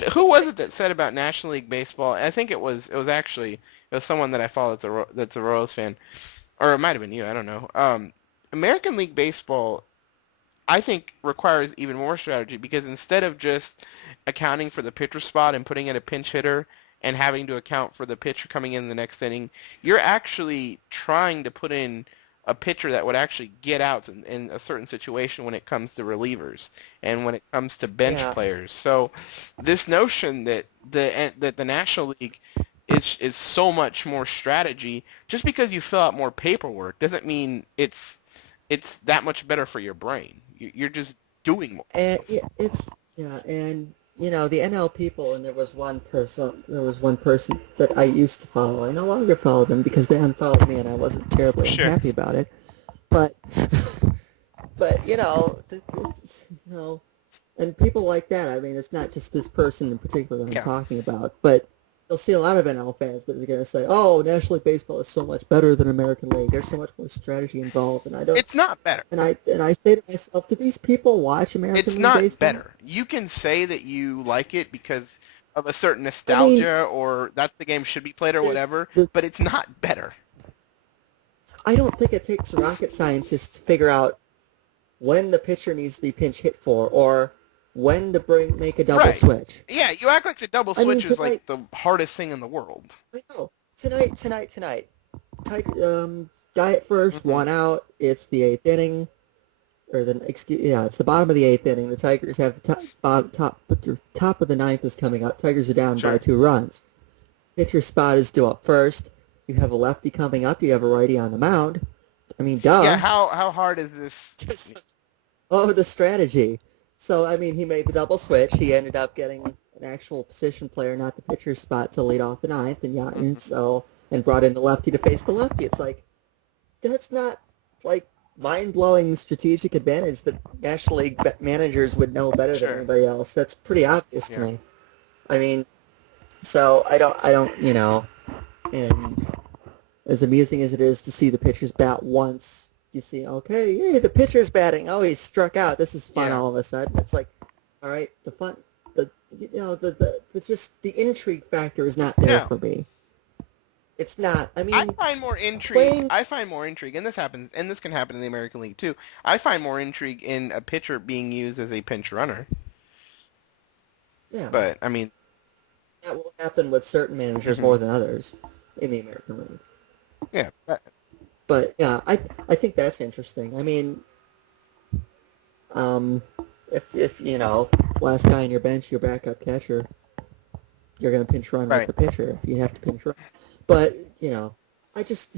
Who was it that said about National League Baseball? I think it was someone that I follow that's a Royals fan, or it might have been you. I don't know. American League Baseball, I think, requires even more strategy because instead of just accounting for the pitcher spot and putting in a pinch hitter and having to account for the pitcher coming in the next inning, you're actually trying to put in a pitcher that would actually get outs in a certain situation when it comes to relievers and when it comes to bench Yeah, players. So this notion that the National League is so much more strategy just because you fill out more paperwork doesn't mean it's that much better for your brain. You're just doing more. and it's yeah, and the NL people, and there was one person that I used to follow. I no longer follow them because they unfollowed me, and I wasn't terribly Sure. unhappy about it. But but and people like that. I mean, it's not just this person in particular that I'm Yeah. talking about, but you'll see a lot of NL fans that are going to say, "Oh, National League Baseball is so much better than American League. There's so much more strategy involved." And I don't, It's not better. and I say to myself, do these people watch It's American League not Baseball? better. You can say that you like it because of a certain I mean, nostalgia or that's the game should be played or there's whatever, the but it's not better. I don't think it takes rocket scientists to figure out when the pitcher needs to be pinch hit for, or when to make a double Right. switch. Yeah, you act like the double I mean, switch is like tonight, the hardest thing in the world. I know. Tonight. Guy at first, Hmm. one out. It's the eighth inning, or it's the bottom of the eighth inning. The Tigers have the top of the ninth is coming up. Tigers are down by Sure. 2 runs. Pitcher spot is due up first. You have a lefty coming up. You have a righty on the mound. I mean, Yeah, duh. how hard is this? Oh, the strategy. So, I mean, he made the double switch. He ended up getting an actual position player, not the pitcher's spot, to lead off the ninth, Mhm. and brought in the lefty to face the lefty. It's like, that's not, like, mind-blowing strategic advantage that National League managers would know better than Sure. anybody else. That's pretty obvious to Yeah. me. I mean, so and as amusing as it is to see the pitchers bat once, you see, okay, yay, the pitcher's batting. Oh, he struck out. This is fun Yeah. all of a sudden. It's like, all right, the fun, the just the intrigue factor is not there No. for me. It's not. I I mean, find more intrigue. playing, I find more intrigue, and this happens, and this can happen in the American League too. I find more intrigue in a pitcher being used as a pinch runner. yeah, But I mean, that will happen with certain managers mhm. more than others in the American League. Yeah. But yeah, I think that's interesting. I mean, um, if last guy on your bench, your backup catcher, you're gonna pinch run with Right. the pitcher if you have to pinch run. But I just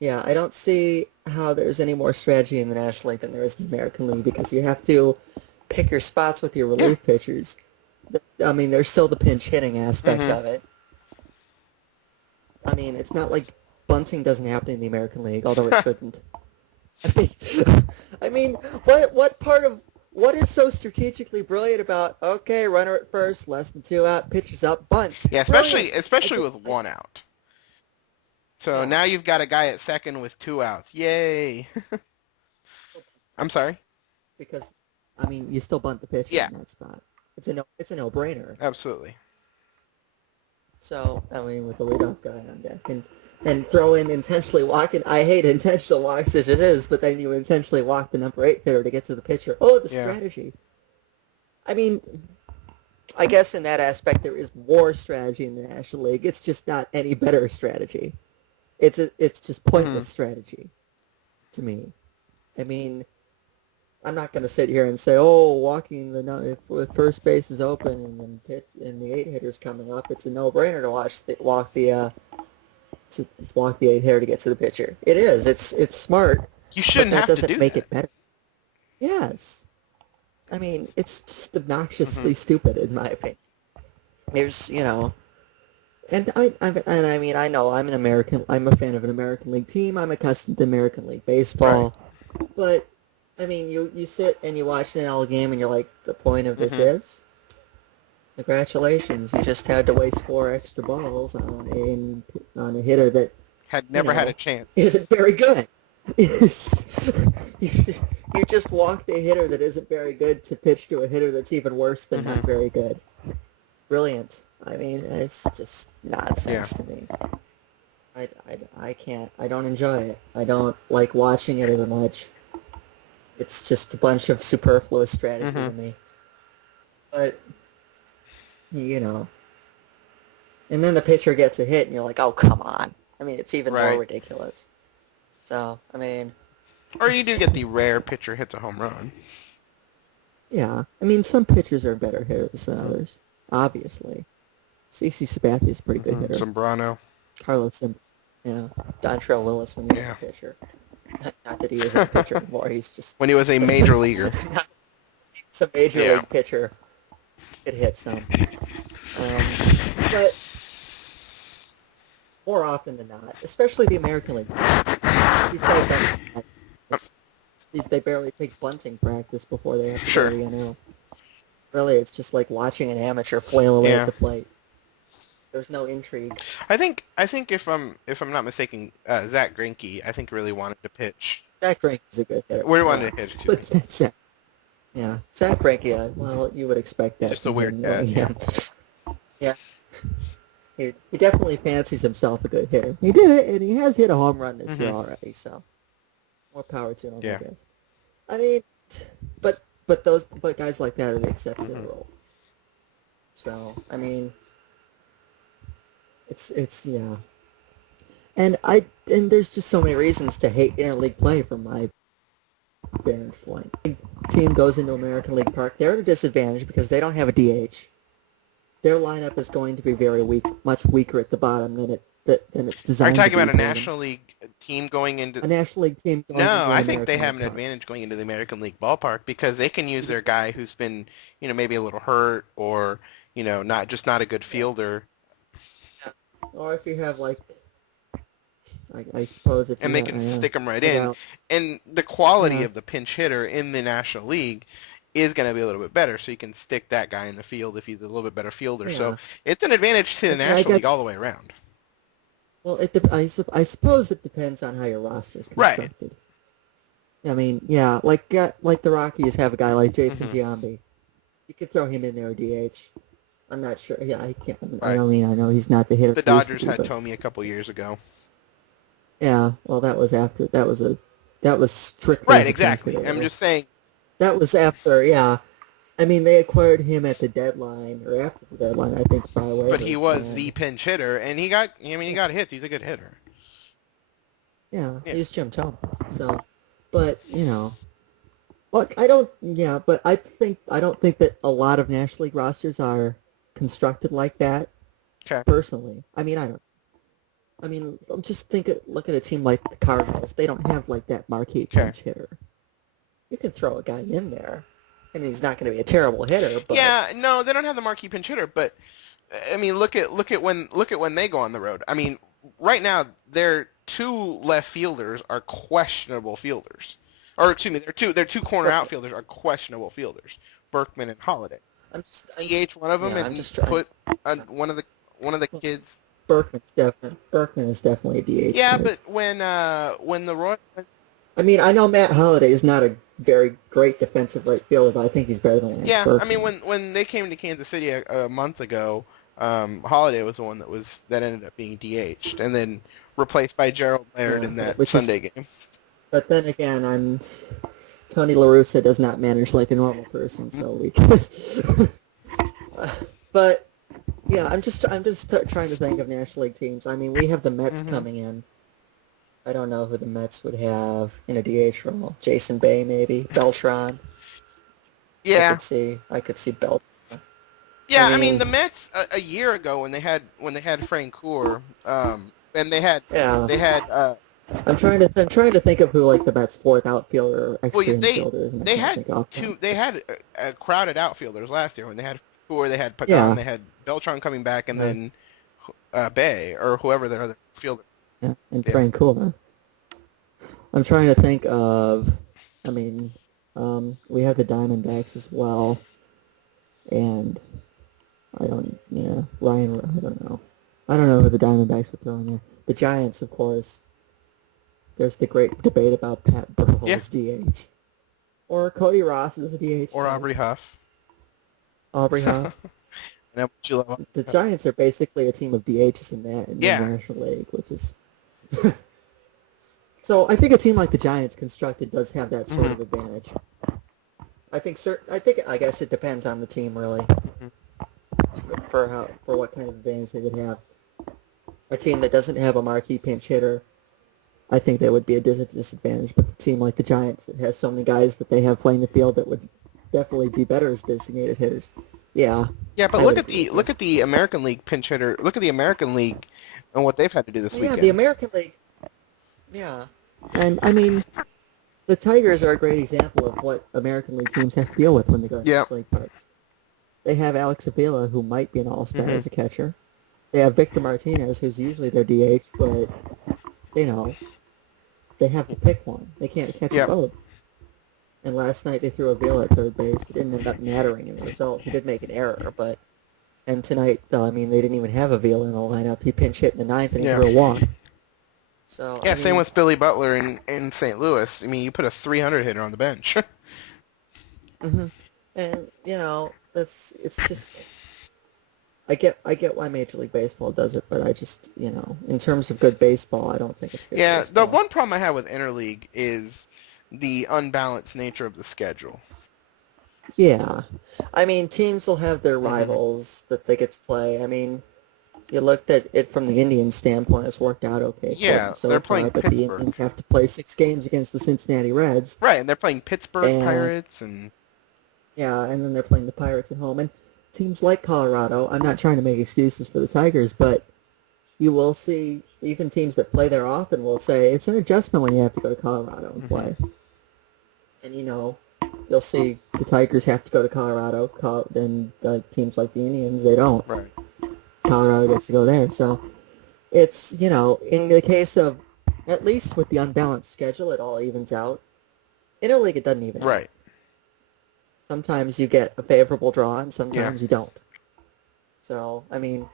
yeah, I don't see how there's any more strategy in the National League than there is in the American League because you have to pick your spots with your Yeah. relief pitchers. I mean, there's still the pinch hitting aspect Hmm. of it. I mean, it's not like bunting doesn't happen in the American League, although it shouldn't. I mean, I mean, what is so strategically brilliant about okay, runner at first, less than 2 out, pitches up, bunt, Yeah, brilliant. especially with one out. So Yeah, now you've got a guy at second with 2 outs. Yay! I'm sorry. because I mean, you still bunt the pitcher Yeah, in that spot. It's a no-brainer. absolutely. So I mean, with the leadoff guy on deck and throw in intentionally walking. I hate intentional walks as it is, but then you intentionally walk the number 8 hitter to get to the pitcher. Oh, the Yeah. strategy. I mean, I guess in that aspect there is more strategy in the National League. It's just not any better strategy. It's just Hmm. pointless strategy to me. I mean, I'm not going to sit here and say, "Oh, walking if first base is open and the 8 hitter's coming up, it's a no-brainer to walk the 8 hitter to get to the pitcher." It is. It's smart, You but shouldn't that have to doesn't do make that. it better. Yes. I mean, it's just Hmm. obnoxiously stupid in my opinion. There's, and I mean, I know I'm a fan of an American League team. I'm accustomed to American League Right. baseball. But, I mean, you sit and you watch an L game and you're like, the point of this Hmm. is? Congratulations, you just had to waste 4 extra balls on a hitter that, Had you never had a know, chance. isn't very good. you, you just walked a hitter that isn't very good to pitch to a hitter that's even worse than Hmm. not very good. brilliant. I mean, it's just Yeah. nonsense to me. I can't. I don't enjoy it. I don't like watching it as much. It's just a bunch of superfluous strategy hmm to me. But you know, and then the pitcher gets a hit, and you're like, oh come on. I mean, it's even more Right. ridiculous. So I mean, Or you it's, do get the rare pitcher hits a home run. yeah. I mean, some pitchers are better hitters than hmm others. Obviously, CC Sabathia is a pretty good hitter. Sombrano. Carlos Sim, yeah. Dontrell Willis when he was a Yeah. pitcher. Not that he isn't a pitcher anymore. He's just When he was a major leaguer. not some major Yeah. league pitcher could hit some. But more often than not, especially the American League, these guys don't. They barely take bunting practice before they have to go Sure. to the NL. Really, it's just like watching an amateur flail away at Yeah. the plate. There's no intrigue. I think if I'm not mistaken, Zach Greinke I think really wanted to pitch. Zach Greinke's a good hitter. Or Yeah. wanted to pitch. Excuse But me. that's it. Yeah, Zach Greinke, well, you would expect that Just a from weird him, cat. knowing Yeah. him. Yeah, he definitely fancies himself a good hitter. He did it, and he has hit a home run this year already, so more power to him, I Yeah. guess. I mean, but guys like that are the exception to the rule. So I mean, it's yeah, and there's just so many reasons to hate interleague play from my vantage point. Team goes into American League Park, they're at a disadvantage because they don't have a DH. Their lineup is going to be very weak, much weaker at the bottom than it's Are you designed to talking be about a for them. National League team going into? A National League team going into No, the I think they American have League an Park. advantage going into the American League ballpark because they can use their guy who's been, maybe a little hurt or, not a good fielder, Or if you have like, I suppose if you and they have, can stick them right you in. know, And the quality yeah, of the pinch hitter in the National League is going to be a little bit better, so you can stick that guy in the field if he's a little bit better fielder. So yeah. it's an advantage to the And I National League guess, all the way around. well, I suppose it depends on how your roster is Right. constructed. I mean, yeah, like the Rockies have a guy like Jason hmm Giambi. You could throw him in there DH. I'm not sure. Yeah, I can't. I Right. know he's not the hitter The he used to Dodgers be, had but Tomey a couple years ago. yeah. Well, that was after. That was strictly Right, as a pinch exactly. hitter. I'm just saying. That was after. Yeah. I mean, they acquired him at the deadline or after the deadline, I think, by But he waivers. was the And pinch hitter, and he got hits. He's a good hitter. yeah, Yeah. he's Jim Thome. So, but look, I don't. Yeah, but I don't think that a lot of National League rosters are constructed like that. Okay. Personally, I mean, I don't. I mean, look at a team like the Cardinals. They don't have like that marquee Okay. pinch hitter. You can throw a guy in there, and he's not going to be a terrible hitter. But Yeah, no, they don't have the marquee pinch hitter, but I mean, look at when they go on the road. I mean, right now their two left fielders are questionable fielders, or excuse me, their two corner but, outfielders are questionable fielders, Berkman and Holiday. I'm DH one of them yeah, I'm and just trying. put one of the kids. Berkman is definitely a DH Yeah, hitter. but when the Royals. I mean, I know Matt Holliday is not a very great defensive right fielder, but I think he's better than Lance Yeah, I mean Berkman. when they came to Kansas City a month ago, Holiday was the one that ended up being DH'd and then replaced by Gerald Laird Yeah, in that which is. Sunday game. But then again, Tony La Russa does not manage like a normal person, so we can. But yeah, I'm just trying to think of National League teams. I mean, we have the Mets hmm coming in. I don't know who the Mets would have in a DH role. Jason Bay, maybe Beltran. Yeah, I could see Beltran. I yeah. I mean mean, the Mets a year ago when they had Frank Coeur, and they had yeah. they had I'm trying to think of who like the Mets' fourth outfielder or well extreme they fielder is, and I they can't had think off the top. they had crowded outfielders last year when they had Coeur, they had Pagan, Yeah, they had Beltran coming back, and yeah, then Bay or whoever their other fielder. yeah, and Yeah. Frank Cooler. I'm trying to think of. I mean, we have the Diamondbacks as well, and I don't. Yeah, Ryan. I don't know. I don't know who the Diamondbacks would throw in there. The Giants, of course. There's the great debate about Pat Burrell Yeah, as DH, or Cody Ross as a DH. or Aubrey Huff. Aubrey Huff. Now, what you love. The Giants are basically a team of DHs in the Yeah. National League, which is so. I think a team like the Giants constructed does have that sort Hmm. of advantage. I guess it depends on the team really Hmm. for what kind of advantage they would have. A team that doesn't have a marquee pinch hitter, I think that would be a disadvantage. But a team like the Giants that has so many guys that they have playing the field that would definitely be better as designated hitters. Yeah, Yeah, but I would agree with you. look at the American League pinch hitter. Look at the American League and what they've had to do this Yeah, the weekend. American League. Yeah, and I mean the Tigers are a great example of what American League teams have to deal with when they go to Yeah. National League parks. They have Alex Avila, who might be an all-star Hmm. as a catcher. They have Victor Martinez, who's usually their DH, but you know they have to pick one. They can't catch them Yep. both. And last night they threw Avila at third base. It didn't end up mattering in the result. He did make an error, but and tonight, though, I mean, they didn't even have Avila in the lineup. He pinch hit in the ninth and he Yeah. drew a walk. So Yeah, I same mean, with Billy Butler in St. Louis. I mean, you put a 300 hitter on the bench. hmm and that's it's just I get why Major League Baseball does it, but I just in terms of good baseball, I don't think it's good Yeah, the baseball. one problem I have with Interleague is the unbalanced nature of the schedule. Yeah, I mean teams will have their Hmm. rivals that they get to play. I mean, you looked at it from the Indians' standpoint, it's worked out okay for them Yeah, so they're playing far, but the Pittsburgh. Indians have to play 6 games against the Cincinnati Reds, Right, and they're playing Pittsburgh and Pirates and yeah, and then they're playing the Pirates at home. And teams like Colorado, I'm not trying to make excuses for the Tigers, but you will see even teams that play there often will say it's an adjustment when you have to go to Colorado and hmm play. And you'll see the Tigers have to go to Colorado, and teams like the Indians they don't. right. Colorado gets to go there, so it's in the case of at least with the unbalanced schedule, it all evens out. Interleague it doesn't even out. Right. Sometimes you get a favorable draw, and Yeah. sometimes you don't. So I mean,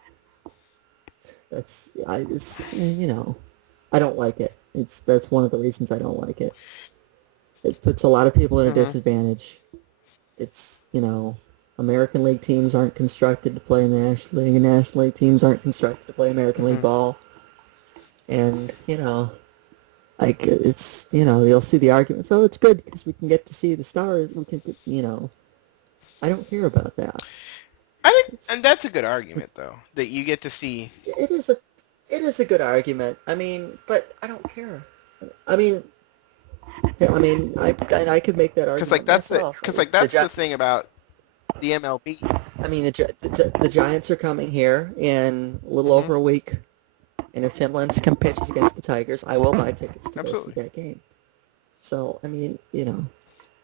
it's I don't like it. That's one of the reasons I don't like it. It puts a lot of people at a Hmm. disadvantage. It's American League teams aren't constructed to play in the National League, and National League teams aren't constructed to play American League Hmm. ball. And like it's you'll see the arguments. Oh, it's good because we can get to see the stars. We can I don't care about that. I think, and It's that's a good argument though, that you get to see. it is a it is a good argument. I mean, but I don't care. I mean, yeah, I mean, I could make that argument myself. Because like that's the thing about the MLB. I mean, the Giants are coming here in a little Hmm. over a week, and if Tim Lincecum pitches against the Tigers, I will buy tickets to go see Absolutely. that game. So I mean,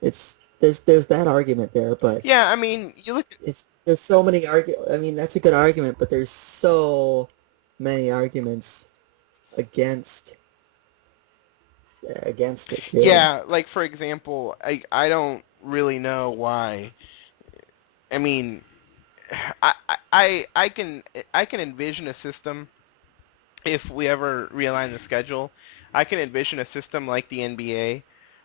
there's that argument there, but Yeah, I mean, you look. there's so many I mean, that's a good argument, but there's so many arguments against against it too. Yeah, like for example, I don't really know why. I mean, I can envision a system if we ever realign the schedule. I can envision a system like the NBA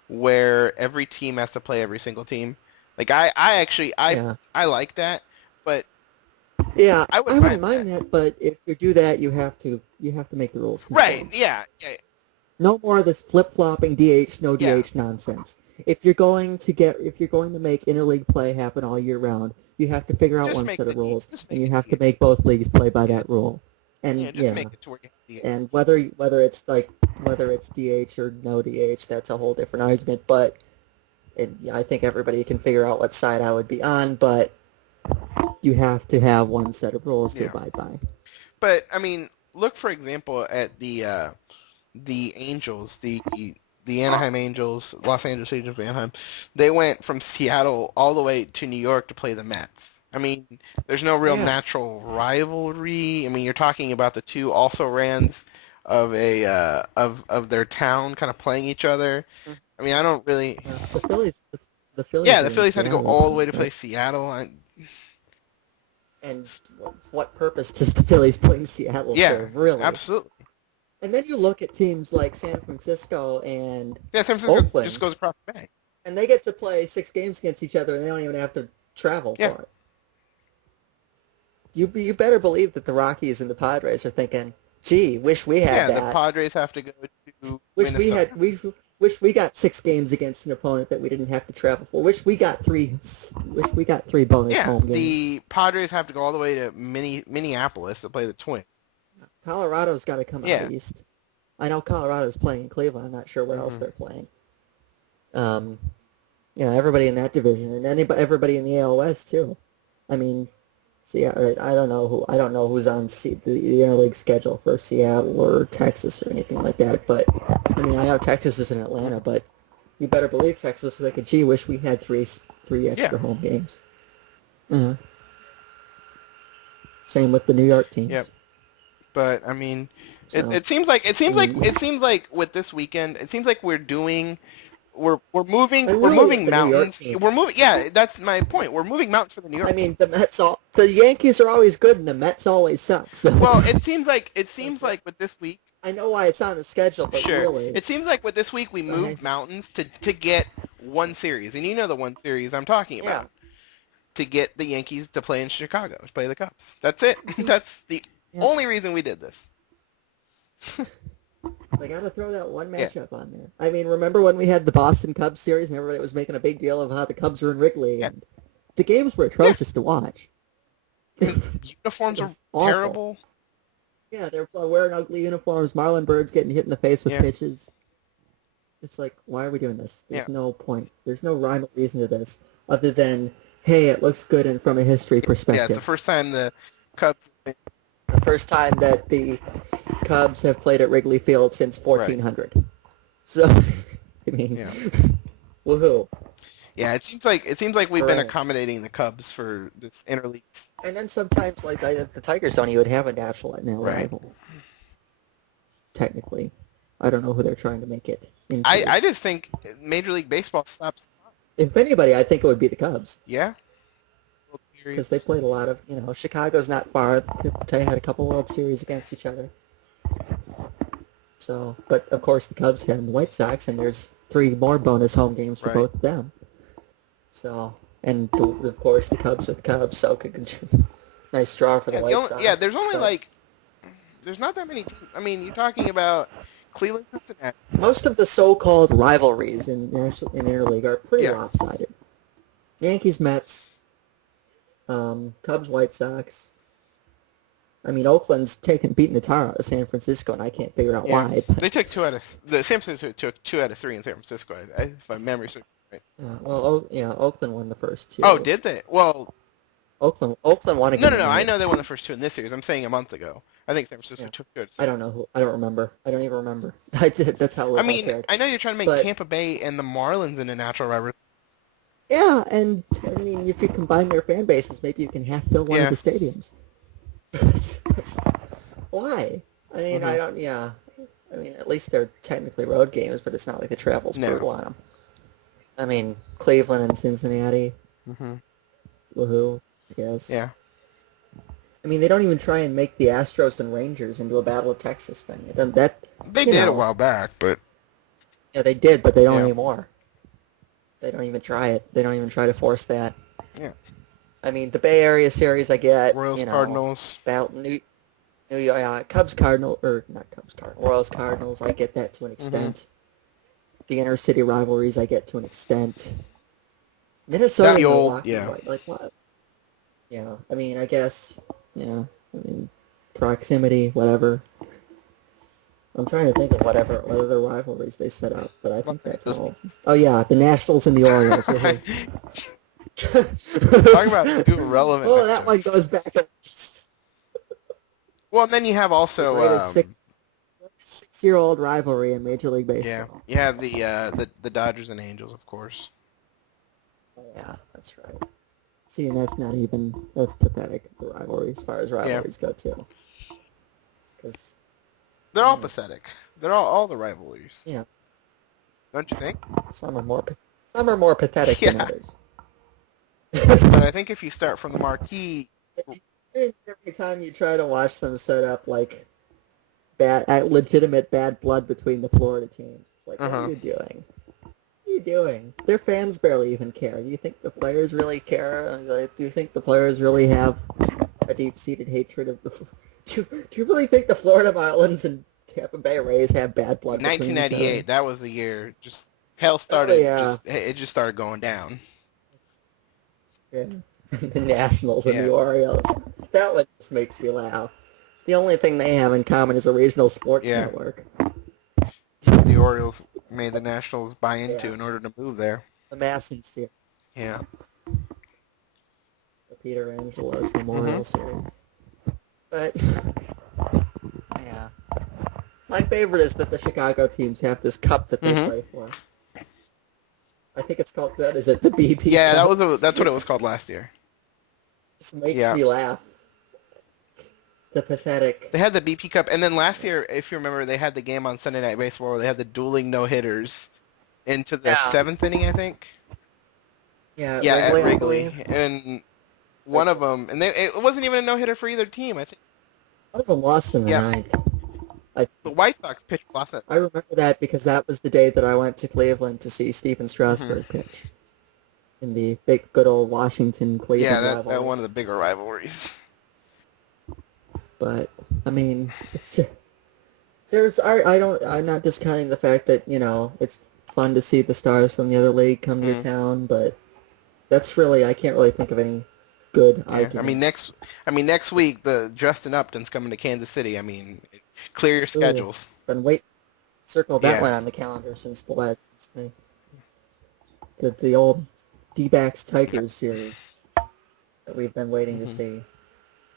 where every team has to play every single team. Like I actually Yeah. I like that, but Yeah, I I wouldn't wouldn't mind mind that. that, but if you do that, you have to make the rules Right? conform. Yeah. Yeah. No more of this flip-flopping DH, no Yeah. DH nonsense. If you're going to make interleague play happen all year round, you have to figure out Just one make set of rules, just and make you it have to easy. make both leagues play by Yeah. that rule. And Yeah. Just yeah, make it to where you have the. and whether it's DH or no DH, that's a whole different argument. But I think everybody can figure out what side I would be on. But you have to have one set of rules to Yeah. abide by. But I mean, look for example at the Angels, the Anaheim Angels, Los Angeles Angels of Anaheim. They went from Seattle all the way to New York to play the Mets. I mean, there's no real Yeah. natural rivalry. I mean, you're talking about the two also rans of a of their town kind of playing each other. I mean, I don't really. Yeah, the Yeah, Phillies the are in Phillies had to go Seattle, all the way to right? play Seattle. And what purpose does the Phillies play in Seattle Yeah, serve, really? absolutely. And then you look at teams like San Francisco and Yeah, San Francisco just Oakland, goes across the bay. and they get to play 6 games against each other, and they don't even have to travel Yeah. for it. you better believe that the Rockies and the Padres are thinking, "Gee, wish we had Yeah, the that. Padres have to go to Wish we Minnesota. had we wish we got 6 games against an opponent that we didn't have to travel for. Wish we got 3 bonus Yeah, home games. the Padres have to go all the way to Minneapolis to play the Twins. Colorado's got to come out Yeah. east. I know Colorado's playing in Cleveland. I'm not sure where else Hmm. they're playing. Um, everybody in that division and everybody in the AL West too. I mean, see, I don't know who's on the interleague schedule for Seattle or Texas or anything like that. But I mean, I know Texas is in Atlanta, but you better believe Texas is like, gee, wish we had three Yeah. extra home games. Uh-huh. Same with the New York Yep. teams. But I mean, it, So it seems like it I seems like mean, it seems like with this weekend, it seems like we're moving and really with the New York mountains. We're teams, moving. Yeah, that's my point. We're moving mountains for the New I York. mean, the Yankees are always good, and the Mets always suck. So Well, it like, seems like with this week. I know why it's on the schedule, but Sure. really, It seems like with this week we moved mountains to get one series, and you know the one series I'm talking yeah. about, to get the Yankees to play in Chicago, to play the Cubs. That's it. That's the Yeah. only reason we did this. They got to throw that one Yeah. matchup on there. I mean, remember when we had the Boston Cubs series and everybody was making a big deal of how the Cubs are in Wrigley, Yeah. and the games were atrocious to watch. Uniforms are It's awful. terrible. Yeah, they're wearing ugly uniforms. Marlon Bird's getting hit in the face with Yeah. pitches. It's like, why are we doing this? There's Yeah. no point. There's no rhyme or reason to this other than, hey, it looks good and from a history Yeah, it's perspective. the first time the Cubs. The first time that the Cubs have played at Wrigley Field since 1400. So, I mean, Yeah. woohoo. Yeah, it seems like we've been Hooray. accommodating the Cubs for this interleague. And then sometimes, like, the Tigers don't even have a natural Right. rival. Technically. I don't know who they're trying to make it into. I just think Major League Baseball stops. If anybody, I think it would be the Cubs. Yeah. World Because Series. they played a lot of, Chicago's not far. They had a couple World Series against each other. So, but of course the Cubs had the White Sox, and there's 3 more bonus home games for Right. both of them. So, and of course the Cubs are the Cubs, so nice draw for the Yeah, White Sox. yeah, there's only But there's not that many teams. I mean, you're talking about Cleveland, Cincinnati. most of the so-called rivalries in interleague are pretty Yeah. lopsided. Yankees, Mets, Cubs, White Sox. I mean, Oakland's beating the tar out of San Francisco, and I can't figure out Yeah. why. But, They took the San Francisco took 2 out of 3 in San Francisco. If my memory serves right. Oakland won the first 2. Oh, did they? Well, Oakland won no, again. no, no. I right? know they won the first 2 in this series. I'm saying a month ago. I think San Francisco Yeah. took 2 out of 3. I don't know who. I don't remember. I don't even remember. I did. That's how. I mean, I know you're trying to make But- Tampa Bay and the Marlins in a natural rivalry. Yeah, and I mean, if you combine their fan bases, maybe you can half fill one Yeah. of the stadiums. Why? I mean, I don't. Yeah. I mean, at least they're technically road games, but it's not like the travel's No. brutal on them. I mean, Cleveland and Cincinnati. Mhm. Woohoo! I guess. Yeah. I mean, they don't even try and make the Astros and Rangers into a Battle of Texas thing. That They you did a know, while back, but Yeah, they did, but they don't Yeah. anymore. They don't even try it. They don't even try to force that. yeah. I mean, the Bay Area series, I get. Royals, Cardinals. New York, Cubs, Cardinal, or not Cubs, Cardinal, Royals, Cardinals. I get that to an extent. The inner city rivalries, I get to an extent. Minnesota, The and old- Milwaukee, yeah. like what? Yeah, I mean, I guess, yeah. I mean, proximity, whatever. I'm trying to think of what other rivalries they set up, but I think that's all. Oh yeah, the Nationals and the Orioles. Talk about two irrelevant. Oh, that one goes back. Well, and then you have also Greatest six-year-old rivalry in Major League Baseball. yeah, you have the Dodgers and Angels, of course. Yeah, that's right. See, and that's pathetic, the rivalry, as far as rivalries go, too. Because, They're all pathetic. They're all the rivalries. yeah, Don't you think? some are more pathetic than Yeah. others. But I think if you start from the marquee, Every time you try to watch them set up, like, legitimate bad blood between the Florida teams, it's like, what are you doing? What are you doing? Their fans barely even care. Do you think the players really care? Like, do you think the players really have a deep-seated hatred of the. Do you really think the Florida Marlins and Tampa Bay Rays have bad blood between each other? 1998, that was the year. Just hell Oh started. yeah, It just started going down. yeah. The Nationals and the Yeah, Orioles. That one just makes me laugh. The only thing they have in common is a regional sports yeah. network. The Orioles made the Nationals buy Yeah, into in order to move there. the Masson Series, Yeah. the Peter Angelo's Mhm. Memorial Series. But yeah, my favorite is that the Chicago teams have this cup that they Mhm. play for. I think it's called that. Is it the BP Yeah, Cup? that's what it was called last year. This makes Yeah. me laugh. The pathetic. They had the BP Cup, and then last year, if you remember, they had the game on Sunday Night Baseball where they had the dueling no hitters into the Yeah. seventh inning, I think. Yeah, Yeah, at Wrigley, I Wrigley, believe. and one of Wrigley. them, and it wasn't even a no hitter for either team. I think. One of them lost in the Yeah, ninth. I the White Sox pitched lost it. I remember that because that was the day that I went to Cleveland to see Stephen Hmm. Strasburg pitch in the big, good old Yeah, Washington-Cleveland that rivalry. one of the bigger rivalries. But I mean, it's just, I'm not discounting the fact that it's fun to see the stars from the other league come to your Mm, town, but I can't really think of any good yeah, arguments. I mean next week the Justin Upton's coming to Kansas City. I mean, clear your Ooh, schedules. been wait circle that Yeah. one on the calendar since the old D-backs Tigers series that we've been waiting to Hmm. see.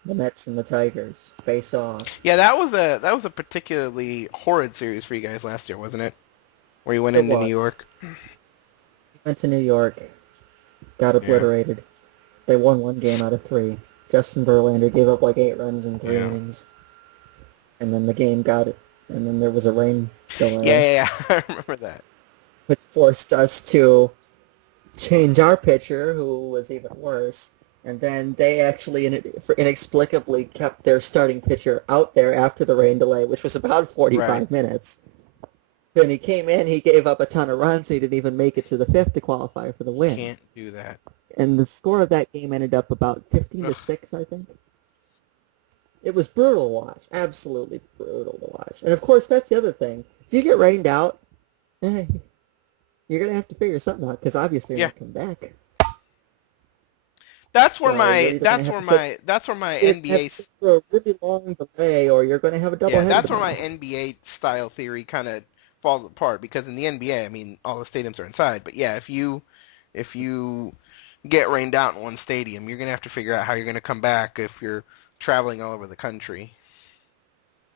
The Mets and the Tigers face off. Yeah, that was a particularly horrid series for you guys last year, wasn't it? Where you went It into New was. York. Went to New York, got Yeah, obliterated. They won one game out of three. Justin Verlander gave up like 8 runs in three yeah, innings, and then the game got it. And then there was a rain yeah, delay, yeah, yeah. I remember that. which forced us to change our pitcher, who was even worse. And then they actually inexplicably kept their starting pitcher out there after the rain delay, which was about Right. 45 minutes. When he came in, he gave up a ton of runs. He didn't even make it to the fifth to qualify for the win. Can't do that. And the score of that game ended up about 15 to Ugh. 6, I think. It was brutal to watch. Absolutely brutal to watch. And of course, that's the other thing. If you get rained out, eh, you're going to have to figure something out because obviously you're Yeah. not coming back. So you're either going to have to sit That's where my You're gonna have NBA to sit through a really long delay, or you're going to have a yeah, doubleheader that's where my tomorrow. NBA style theory kind of falls apart because in the NBA, I mean, all the stadiums are inside, but yeah, if you get rained out in one stadium, you're gonna have to figure out how you're gonna come back if you're traveling all over the country.